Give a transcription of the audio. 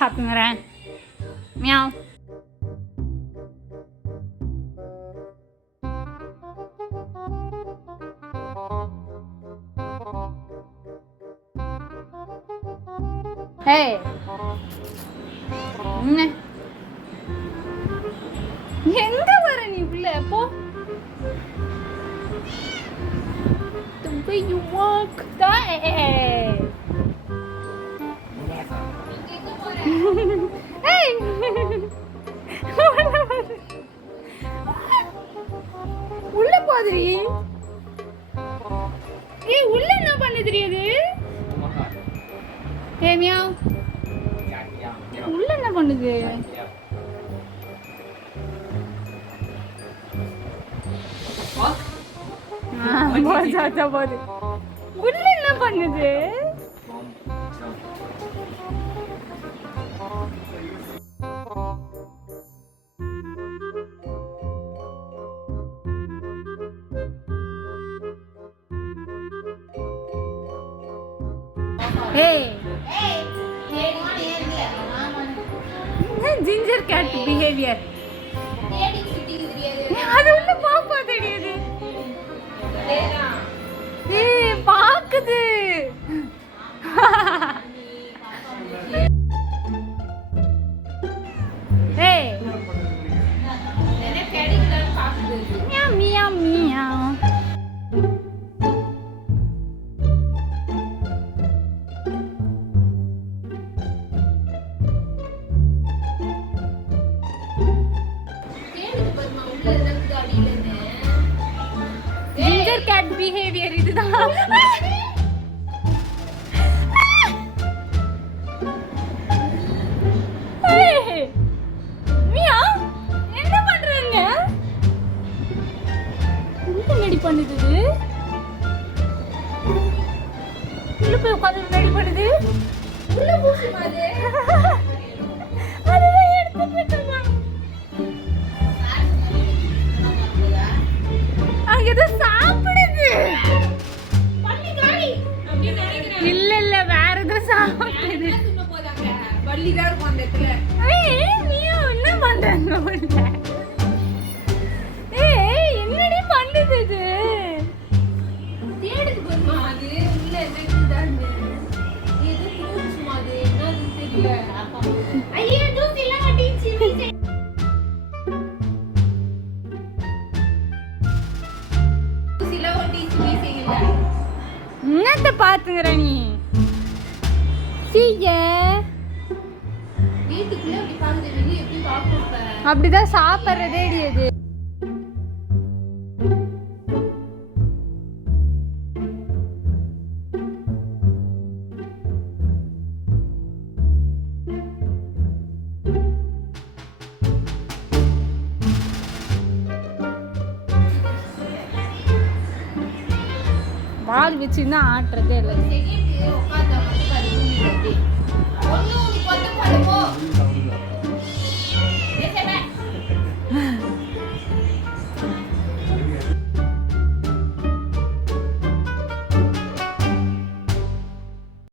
சாப்பிட்டுங்கிறேன். Meow. ஏய் எங்க வர நீ உள்ள போ. The way you walk that. Hey. உள்ள போதுரி. ஏய் உள்ள என்ன பண்ணுதுரி அது? ஏய் மியாவ். உள்ள என்ன பண்ணுது? உள்ள என்ன பண்ணுது? Ginger cat behavior. அது உள்ள பாப்பா தெரியுது. ஏய் பாக்குது. ஏய் நேனே கேடிக்குதான் பாக்குது. மியா மியா மியா. Ginger cat behavior இதுதான். மியா என்ன பண்றீங்க? என்னடி பண்ணுது? உள்ள போய் உட்கார்ந்து என்னடி பண்ணுது? உள்ள பூசி மாதே. அத எடுத்து போட்டுமா. ஏதோ சாப்பிடுது. பள்ளி காடி அப்படி நினைக்கிறேன். இல்ல வேற ஏதோ சாப்பிடுது. என்ன போறாங்க? பள்ளி தான் இருக்கும் அந்த இடத்துல. ஏய் நீ என்ன பண்றங்க உள்ள? ஏய் என்னடி பண்ணுது இது? தேடுது பாருமா அது உள்ள என்னக்குதான்னு. ஏதோ பூச்சி மாதிரி என்னது தெரியல. ஐயே தூசி எல்லாம் மாட்டிச்சு. என்னத்த பாத்துங்கற நீ? சீய வீட்டுக்குள்ள அப்படி பாக்குது வெளிய எப்படி பாப்போம்? அப்படிதான் சாப்பிடுறதே இது. பால் வச்சுன்னா ஆட்டுறதே இல்லை.